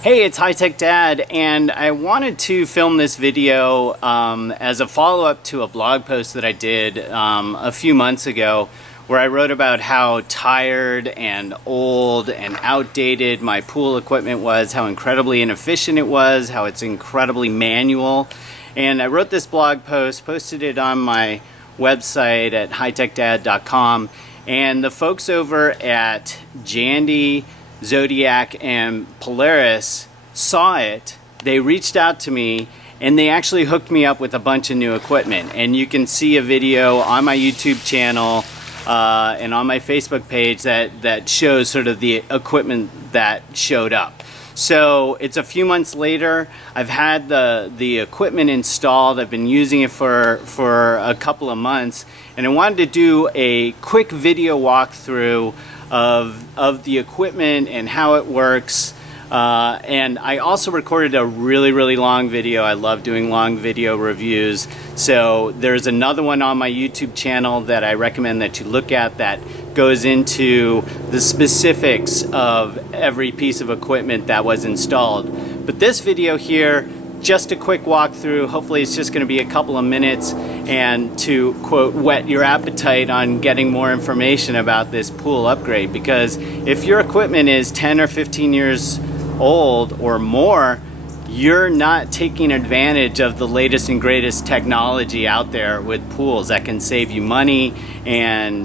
Hey, it's HighTechDad, and I wanted to film this video as a follow-up to a blog post that I did a few months ago where I wrote about how tired and old and outdated my pool equipment was, how incredibly inefficient it was, how it's incredibly manual. And I wrote this blog post, posted it on my website at HighTechDad.com, and the folks over at Jandy, Zodiac, and Polaris saw it. They reached out to me and they actually hooked me up with a bunch of new equipment, and you can see a video on my YouTube channel and on my Facebook page that shows sort of the equipment that showed up. So it's a few months later. I've had the equipment installed. I've been using it for a couple of months, and I wanted to do a quick video walkthrough of the equipment and how it works. And I also recorded a really long video. I love doing long video reviews. So there's another one on my YouTube channel that I recommend that you look at that goes into the specifics of every piece of equipment that was installed. But this video here, just a quick walkthrough. Hopefully it's just going to be a couple of minutes, and to quote, whet your appetite on getting more information about this pool upgrade, because if your equipment is 10 or 15 years old or more, you're not taking advantage of the latest and greatest technology out there with pools that can save you money, and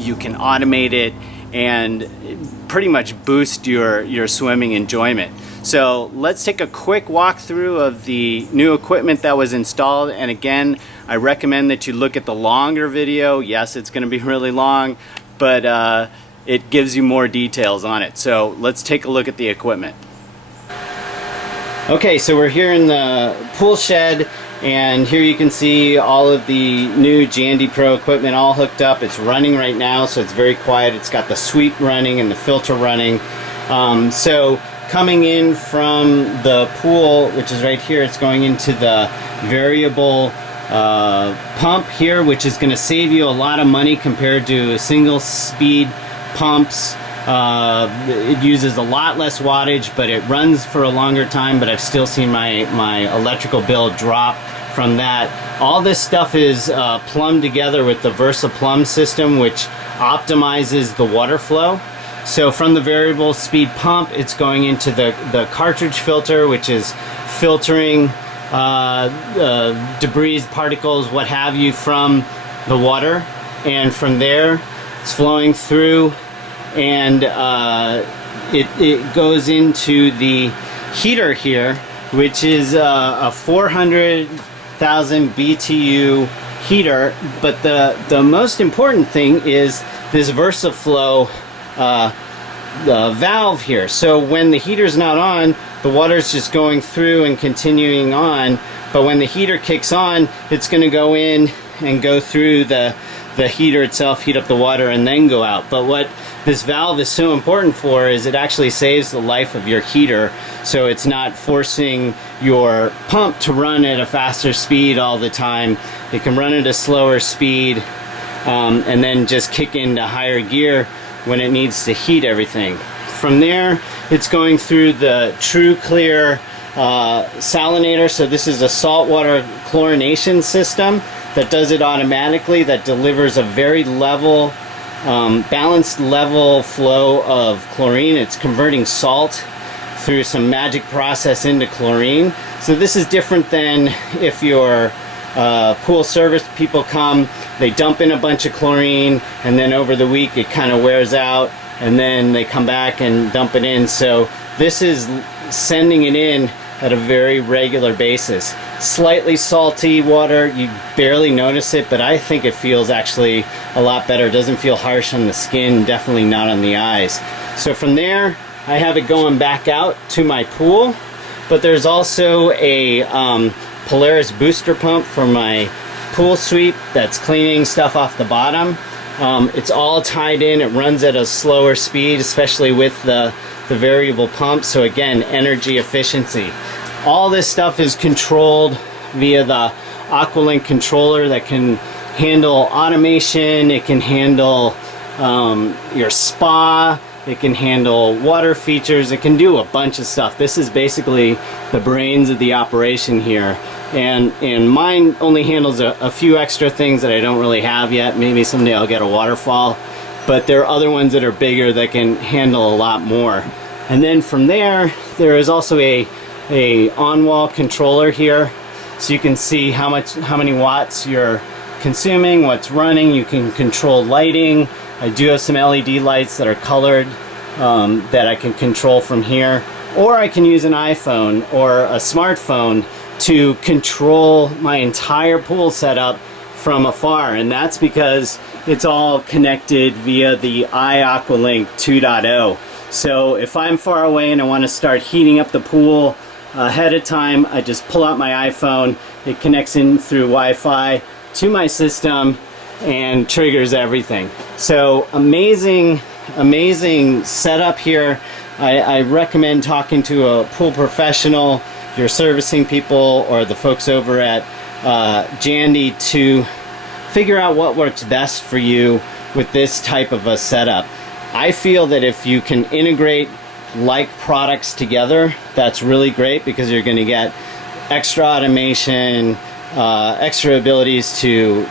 you can automate it and pretty much boost your swimming enjoyment. So let's take a quick walkthrough of the new equipment that was installed. And again, I recommend that you look at the longer video. Yes, it's going to be really long, but it gives you more details on it. So let's take a look at the equipment. Okay, so we're here in the pool shed, and here you can see all of the new Jandy Pro equipment all hooked up. It's running right now, so it's very quiet. It's got the sweep running and the filter running. So coming in from the pool, which is right here, it's going into the variable pump here, which is going to save you a lot of money compared to single speed pumps. It uses a lot less wattage, but it runs for a longer time, but I've still seen my electrical bill drop from that. All this stuff is plumbed together with the Versa Plumb system, which optimizes the water flow. So from the variable speed pump, it's going into the cartridge filter, which is filtering debris, particles, what have you, from the water. And from there, it's flowing through, and it goes into the heater here, which is a 400,000 BTU heater. But the most important thing is this VersaFlow the valve here. So when the heater's not on, the water's just going through and continuing on, but when the heater kicks on, it's going to go in and go through the heater itself, heat up the water, and then go out. But what this valve is so important for is it actually saves the life of your heater, so it's not forcing your pump to run at a faster speed all the time. It can run at a slower speed and then just kick into higher gear when it needs to heat everything. From there, it's going through the True Clear salinator. So this is a saltwater chlorination system that does it automatically, that delivers a very level, balanced level flow of chlorine. It's converting salt through some magic process into chlorine. So this is different than if your pool service people come, they dump in a bunch of chlorine, and then over the week it kind of wears out, and then they come back and dump it in. So this is sending it in at a very regular basis. Slightly salty water, you barely notice it, but I think it feels actually a lot better. It doesn't feel harsh on the skin, definitely not on the eyes. So from there, I have it going back out to my pool, but there's also a Polaris booster pump for my pool sweep that's cleaning stuff off the bottom. It's all tied in. It runs at a slower speed, especially with the variable pump. So again, energy efficiency. All this stuff is controlled via the Aqualink controller that can handle automation. It can handle your spa. It can handle water features. It can do a bunch of stuff. This is basically the brains of the operation here. And mine only handles a few extra things that I don't really have yet. Maybe someday I'll get a waterfall. But there are other ones that are bigger that can handle a lot more. And then from there, there is also a on-wall controller here. So you can see how many watts you're consuming, what's running. You can control lighting. I do have some LED lights that are colored that I can control from here. Or I can use an iPhone or a smartphone to control my entire pool setup from afar. And that's because it's all connected via the iAqualink 2.0. So if I'm far away and I want to start heating up the pool ahead of time, I just pull out my iPhone. It connects in through Wi-Fi to my system and triggers everything. So amazing setup here. I recommend talking to a pool professional, your servicing people, or the folks over at Jandy to figure out what works best for you with this type of a setup. I feel that if you can integrate like products together, that's really great, because you're going to get extra automation, extra abilities to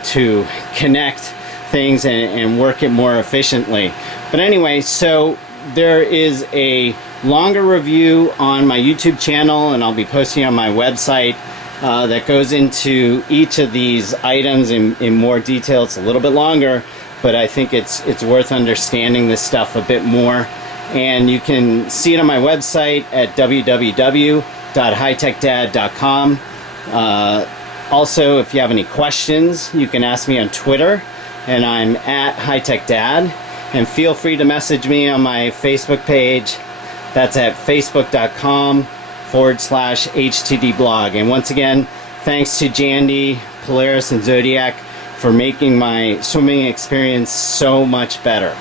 connect things and work it more efficiently. But anyway, so there is a longer review on my YouTube channel, and I'll be posting on my website that goes into each of these items in more detail. It's a little bit longer, but I think it's worth understanding this stuff a bit more. And you can see it on my website at www.hightechdad.com. Also, if you have any questions, you can ask me on Twitter, and I'm at HighTechDad. And feel free to message me on my Facebook page. That's at facebook.com/HTDblog. And once again, thanks to Jandy, Polaris, and Zodiac for making my swimming experience so much better.